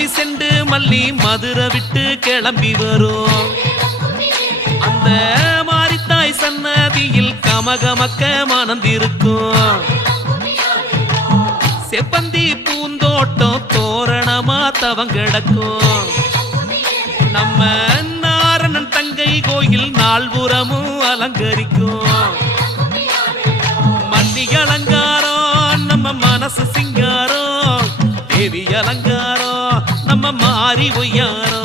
அல்லி cent மல்லி மதுரை விட்டு கிளம்பி வரும் அந்த மாரித்தாய் சன்னதியில் கமகமக்க மணந்திருக்கும் செப்பந்தி பூந்தோட்டம் தோரணமா தவங்கிடக்கும் நம்ம நாரணன் தங்கை கோயில் நால்புறமும் அலங்கரிக்கும் மல்லி அலங்காரம் நம்ம மனசு சிங்காரம் தேவி அலங்காரம் நம்ம மாறி ஒய்யாரம்